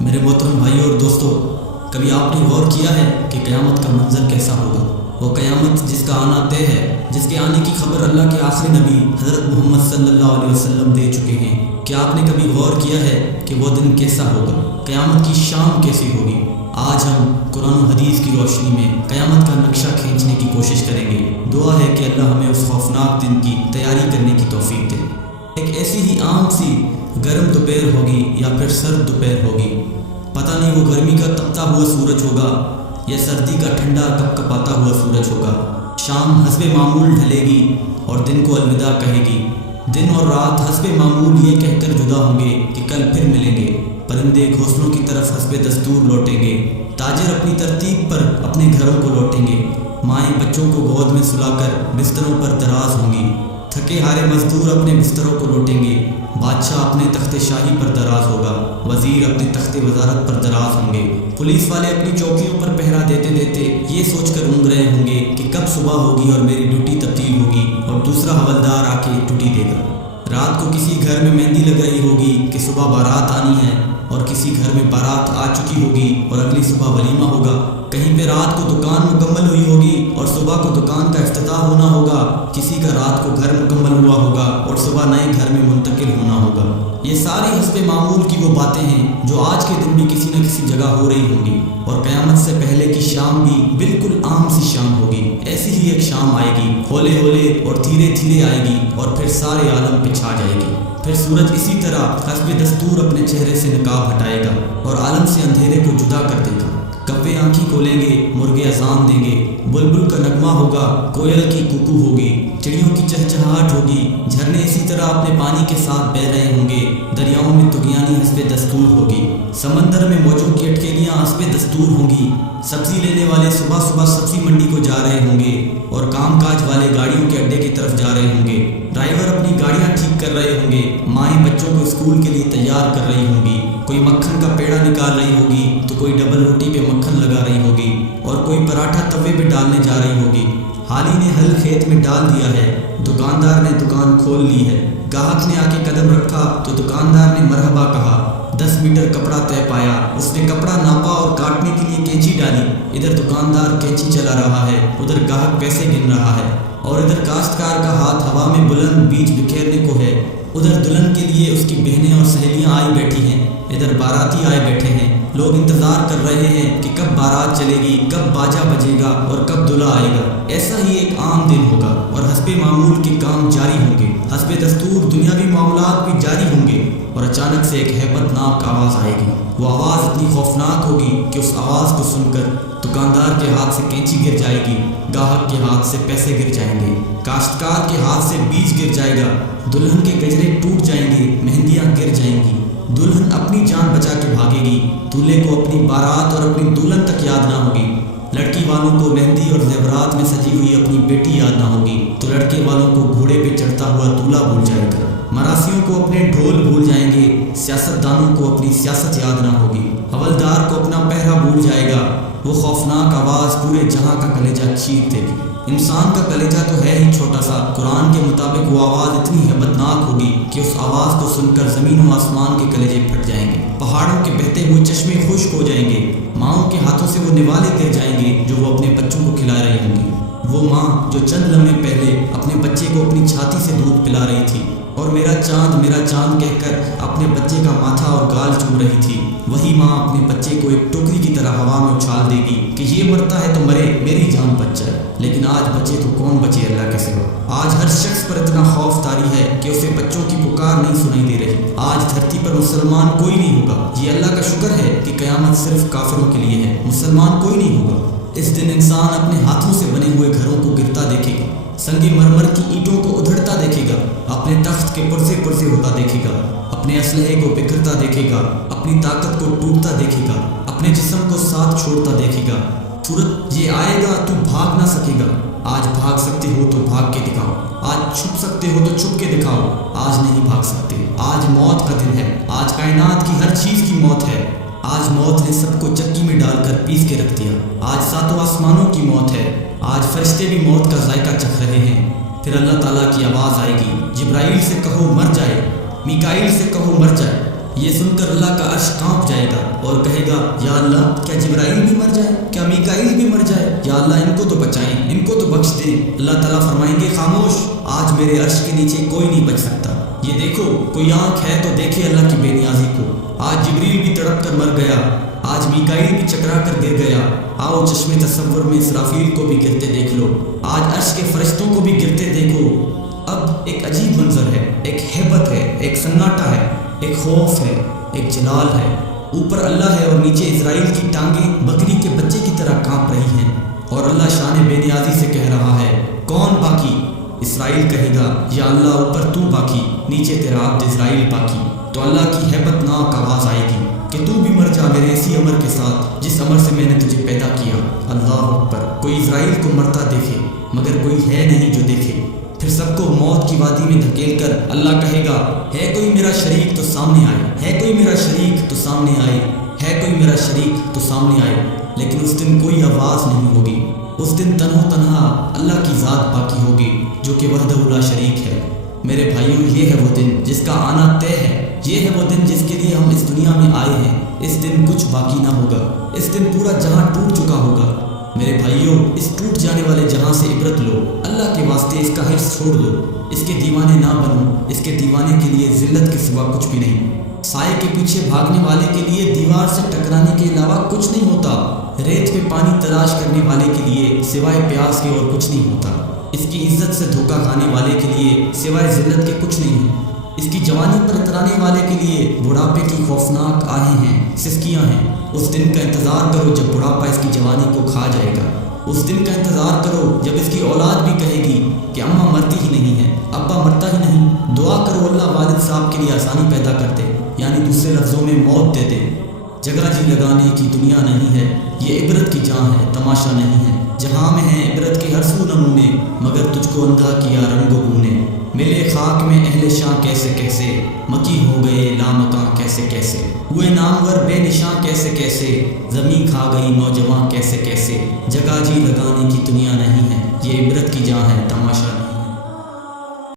میرے محترم بھائیوں اور دوستوں، کبھی آپ نے غور کیا ہے کہ قیامت کا منظر کیسا ہوگا؟ وہ قیامت جس کا آنا طے ہے، جس کے آنے کی خبر اللہ کے آخری نبی حضرت محمد صلی اللہ علیہ وسلم دے چکے ہیں۔ کیا آپ نے کبھی غور کیا ہے کہ وہ دن کیسا ہوگا؟ قیامت کی شام کیسی ہوگی؟ آج ہم قرآن و حدیث کی روشنی میں قیامت کا نقشہ کھینچنے کی کوشش کریں گے۔ دعا ہے کہ اللہ ہمیں اس خوفناک دن کی تیاری کرنے کی توفیق دے۔ ایک ایسی ہی عام سی گرم دوپہر ہوگی یا پھر سرد دوپہر ہوگی، پتہ نہیں وہ گرمی کا تپتا ہوا سورج ہوگا یا سردی کا ٹھنڈا کپ کپاتا ہوا سورج ہوگا۔ شام حسب معمول ڈھلے گی اور دن کو الوداع کہے گی۔ دن اور رات حسب معمول یہ کہہ کر جدا ہوں گے کہ کل پھر ملیں گے۔ پرندے گھونسلوں کی طرف حسب دستور لوٹیں گے۔ تاجر اپنی ترتیب پر اپنے گھروں کو لوٹیں گے۔ مائیں بچوں کو گود میں سلا کر بستروں پر دراز ہوں گی۔ تھکے ہارے مزدور اپنے بستروں کو لوٹیں گے۔ بادشاہ اپنے تخت شاہی پر دراز ہوگا۔ وزیر اپنے تخت وزارت پر دراز ہوں گے۔ پولیس والے اپنی چوکیوں پر پہرا دیتے دیتے یہ سوچ کر اونگ رہے ہوں گے کہ کب صبح ہوگی اور میری ڈیوٹی تبدیل ہوگی اور دوسرا حوالدار آ کے ڈیوٹی دے گا۔ رات کو کسی گھر میں مہندی لگ رہی ہوگی کہ صبح بارات آنی ہے، اور کسی گھر میں بارات آ چکی ہوگی اور اگلی صبح ولیمہ ہوگا۔ کہیں پہ رات کو دکان مکمل ہوئی ہوگی اور صبح کو دکان کا افتتاح ہونا ہوگا۔ کسی کا رات کو گھر مکمل ہوا ہوگا اور صبح نئے گھر میں منتقل ہونا ہوگا۔ یہ ساری حسب معمول کی وہ باتیں ہیں جو آج کے دن بھی کسی نہ کسی جگہ ہو رہی ہوں گی، اور قیامت سے پہلے کی شام بھی بالکل عام سی شام ہوگی۔ ایسی ہی ایک شام آئے گی، ہولے ہولے اور دھیرے دھیرے آئے گی اور پھر سارے عالم پہ چھا جائے گی۔ پھر سورج اسی طرح حسب دستور اپنے چہرے سے نقاب ہٹائے گا اور عالم سے اندھیرے کو جدا کر دے گا۔ کوے آنکھیں کھولیں گے، مرغے اذان دیں گے، بلبل کا نغمہ ہوگا، کوئل کی کوکو ہوگی، چڑیوں کی چہچہاہٹ ہوگی، جھرنے اسی طرح اپنے پانی کے ساتھ بہہ رہے ہوں گے، دریاؤں میں طغیانی حسب دستور ہوگی، سمندر میں موجوں کی اٹکیلیاں حسب دستور ہوں گی، سبزی لینے والے صبح صبح سبزی منڈی کو جا رہے ہوں گے اور کام کاج والے گاڑیوں کے اڈے کی طرف جا رہے ہوں گے، ڈرائیور اپنی گاڑیاں ٹھیک کر رہے ہوں گے، مائیں بچوں کو اسکول کے لیے تیار کر رہی ہوں گی، کوئی مکھن کا پیڑا نکال رہی ہوگی تو کوئی ڈبل روٹی پہ مکھن لگا رہی ہوگی اور کوئی پراٹھا توے پہ ڈالنے جا رہی ہوگی۔ حالی نے حل کھیت میں ڈال دیا ہے، دکاندار نے دکان کھول لی ہے، گاہک نے آ کے قدم رکھا تو دکاندار نے مرحبا کہا، 10 میٹر کپڑا طے پایا، اس نے کپڑا ناپا اور کاٹنے کے لیے کینچی ڈالی۔ ادھر دکاندار کینچی چلا رہا ہے، ادھر گاہک پیسے گن رہا ہے، اور ادھر کاشتکار کا ہاتھ ہوا میں بلند بیج بکھیرنے کو ہے۔ ادھر دلہن کے لیے اس کی بہنیں اور سہیلیاں آئی بیٹھی ہیں، ادھر باراتی آئے بیٹھے ہیں۔ لوگ انتظار کر رہے ہیں کہ کب بارات چلے گی، کب باجا بجے گا اور کب دلہا آئے گا۔ ایسا ہی ایک عام دن ہوگا اور حسب معمول کے کام جاری ہوں گے، حسب دستور دنیاوی معاملات بھی جاری ہوں گے، اور اچانک سے ایک ہیبت ناک آواز آئے گی۔ وہ آواز اتنی خوفناک ہوگی کہ اس آواز کو سن کر دکاندار کے ہاتھ سے کینچی گر جائے گی، گاہک کے ہاتھ سے پیسے گر جائیں گے، کاشتکار کے ہاتھ سے بیج گر جائے گا، دلہن کے گجرے ٹوٹ جائیں گے، مہندیاں گر جائیں گی، دلہن اپنی جان بچا کے بھاگے گی، دولہے کو اپنی بارات اور اپنی دلہن تک یاد نہ ہوگی، لڑکی والوں کو مہندی اور زیورات میں سجی ہوئی اپنی بیٹی یاد نہ ہوگی تو لڑکے والوں کو گھوڑے پہ چڑھتا ہوا دولہا بھول جائے گا، مراسیوں کو اپنے ڈھول بھول جائیں گے، سیاست دانوں کو اپنی سیاست یاد نہ ہوگی، حوالدار کو اپنا پہرا بھول جائے گا۔ وہ خوفناک آواز پورے جہاں کا کلیجہ چیر دے گی۔ انسان کا کلیجہ تو ہے ہی چھوٹا سا، قرآن کے مطابق وہ آواز اتنی ہیبتناک ہوگی کہ اس آواز کو سن کر زمین و آسمان کے کلیجے پھٹ جائیں گے، پہاڑوں کے بہتے ہوئے چشمے خشک ہو جائیں گے، ماؤں کے ہاتھوں سے وہ نوالے گر جائیں گے جو وہ اپنے بچوں کو کھلا رہی ہوں گی۔ وہ ماں جو چند لمحے پہلے اپنے بچے کو اپنی چھاتی سے دودھ پلا رہی تھی اور میرا چاند کہہ کر اپنے بچے کا ماتھا اور گال چوم رہی تھی، وہی ماں اپنے بچے کو ایک ٹوکری کی طرح ہوا میں اچھال دے گی کہ یہ مرتا ہے تو مرے، میری جان بچ جائے۔ لیکن آج بچے تو کون بچے اللہ کے سوا؟ آج ہر شخص پر اتنا خوف طاری ہے کہ اسے بچوں کی پکار نہیں سنائی دے رہی۔ آج دھرتی پر مسلمان کوئی نہیں ہوگا۔ یہ اللہ کا شکر ہے کہ قیامت صرف کافروں کے لیے ہے، مسلمان کوئی نہیں ہوگا۔ اس دن انسان اپنے ہاتھوں سے بنے ہوئے گھروں کو گرتا دیکھے گا، سنگ مرمر کی اینٹوں کو ادھڑتا دیکھے گا، اپنے تخت کے پرزے پرزے ہوتا دیکھے گا، اپنے اسلحے کو بکھرتا دیکھے گا، اپنی طاقت کو ٹوٹتا دیکھے گا، اپنے جسم کو ساتھ چھوڑتا دیکھے گا۔ سورج یہ آئے گا تو بھاگ نہ سکے گا۔ آج بھاگ سکتے ہو تو بھاگ کے دکھاؤ، آج چھپ سکتے ہو تو چھپ کے دکھاؤ، آج نہیں بھاگ سکتے۔ آج موت کا دن ہے، آج کائنات کی ہر چیز کی موت ہے، آج موت نے سب کو چکی میں ڈال کر پیس کے رکھ دیا، آج ساتوں آسمانوں کی موت ہے، آج فرشتے بھی موت کا ذائقہ چکھ رہے ہیں۔ پھر اللہ تعالیٰ کی آواز آئے گی، جبرائیل سے کہو مر جائے، میکائیل سے کہو مر جائے، یہ سن کر اللہ کا عرش کانپ جائے گا اور کہے گا یا اللہ کیا جبرائیل بھی مر جائے، کیا میکائیل بھی مر جائے، یا اللہ ان کو تو بچائیں، ان کو تو بخش دیں۔ اللہ تعالیٰ فرمائیں گے خاموش، آج میرے عرش کے نیچے کوئی نہیں بچ سکتا۔ یہ دیکھو کوئی آنکھ ہے تو دیکھے اللہ کی بے نیازی کو۔ آج جبریل بھی تڑپ کر مر گیا، آج میکائیل بھی چکرا کر گر گیا، آؤ چشم تصور میں اسرافیل کو بھی گرتے دیکھ لو، آج عرش کے فرشتوں کو بھی گرتے دیکھو۔ اب ایک عجیب منظر ہے، ایک ہیبت ہے، ایک سناٹا ہے، ایک خوف ہے، ایک جلال ہے۔ اوپر اللہ ہے اور نیچے اسرائیل کی ٹانگیں بکری کے بچے کی طرح کانپ رہی ہیں، اور اللہ شان بے نیازی سے کہہ رہا ہے کون باقی؟ اسرائیل کہے گا یا اللہ اوپر تو باقی، نیچے تیرا عبد اسرائیل باقی۔ تو اللہ کی ہیبت ناک آواز آئے گی کہ تو بھی مر جا میرے اسی امر کے ساتھ جس امر سے میں نے تجھے پیدا کیا۔ اللہ اکبر۔ کوئی اسرائیل کو مرتا دیکھے مگر کوئی ہے نہیں جو دیکھے۔ پھر سب کو موت کی وادی میں دھکیل کر اللہ کہے گا ہے کوئی میرا شریک تو سامنے آئے، ہے کوئی میرا شریک تو سامنے آئے، ہے کوئی میرا شریک تو سامنے آئے۔ لیکن اس دن کوئی آواز نہیں ہوگی، اس دن تنہا اللہ کی ذات باقی ہوگی جو کہ وحدہ لا شریک ہے۔ میرے بھائیوں، یہ ہے وہ دن جس کا آنا طے ہے، یہ ہے وہ دن جس کے لیے ہم اس دنیا میں آئے ہیں۔ اس دن کچھ باقی نہ ہوگا، اس دن پورا جہاں ٹوٹ چکا ہوگا۔ میرے بھائیوں، اس ٹوٹ جانے والے جہاں سے عبرت لو، اللہ کے واسطے اس کا حرص چھوڑ دو، اس کے دیوانے نہ بنو، اس کے دیوانے کے لیے ذلت کے سوا کچھ بھی نہیں۔ سائے کے پیچھے بھاگنے والے کے لیے دیوار سے ٹکرانے کے علاوہ کچھ نہیں ہوتا، ریت پہ پانی تلاش کرنے والے کے لیے سوائے پیاس کے اور کچھ نہیں ہوتا، اس کی عزت سے دھوکہ کھانے والے کے لیے سوائے ذلت کے کچھ نہیں ہے، اس کی جوانی پر اترانے والے کے لیے بڑھاپے کی خوفناک آہیں ہیں، سسکیاں ہیں۔ اس دن کا انتظار کرو جب بڑھاپا اس کی جوانی کو کھا جائے گا، اس دن کا انتظار کرو جب اس کی اولاد بھی کہے گی کہ اماں مرتی ہی نہیں ہے، ابا مرتا ہی نہیں۔ دعا کرو اللہ والد صاحب کے لیے آسانی پیدا کر دے، یعنی دوسرے لفظوں میں موت دے دے۔ جگہ جی لگانے کی دنیا نہیں ہے، یہ عبرت کی جہاں ہے، تماشا نہیں ہے۔ جہاں میں ہے عبرت کے ہر سو نمونے، مگر تجھ کو اندھا کیا رنگ و بونے۔ ملے خاک میں اہل شاں کیسے کیسے، مکی ہو گئے لامکاں کیسے کیسے، ہوئے نامور بے نشاں کیسے کیسے، زمین کھا گئی نوجواں کیسے کیسے۔ جگہ جی لگانے کی دنیا نہیں ہے، یہ عبرت کی جہاں ہے، تماشا نہیں۔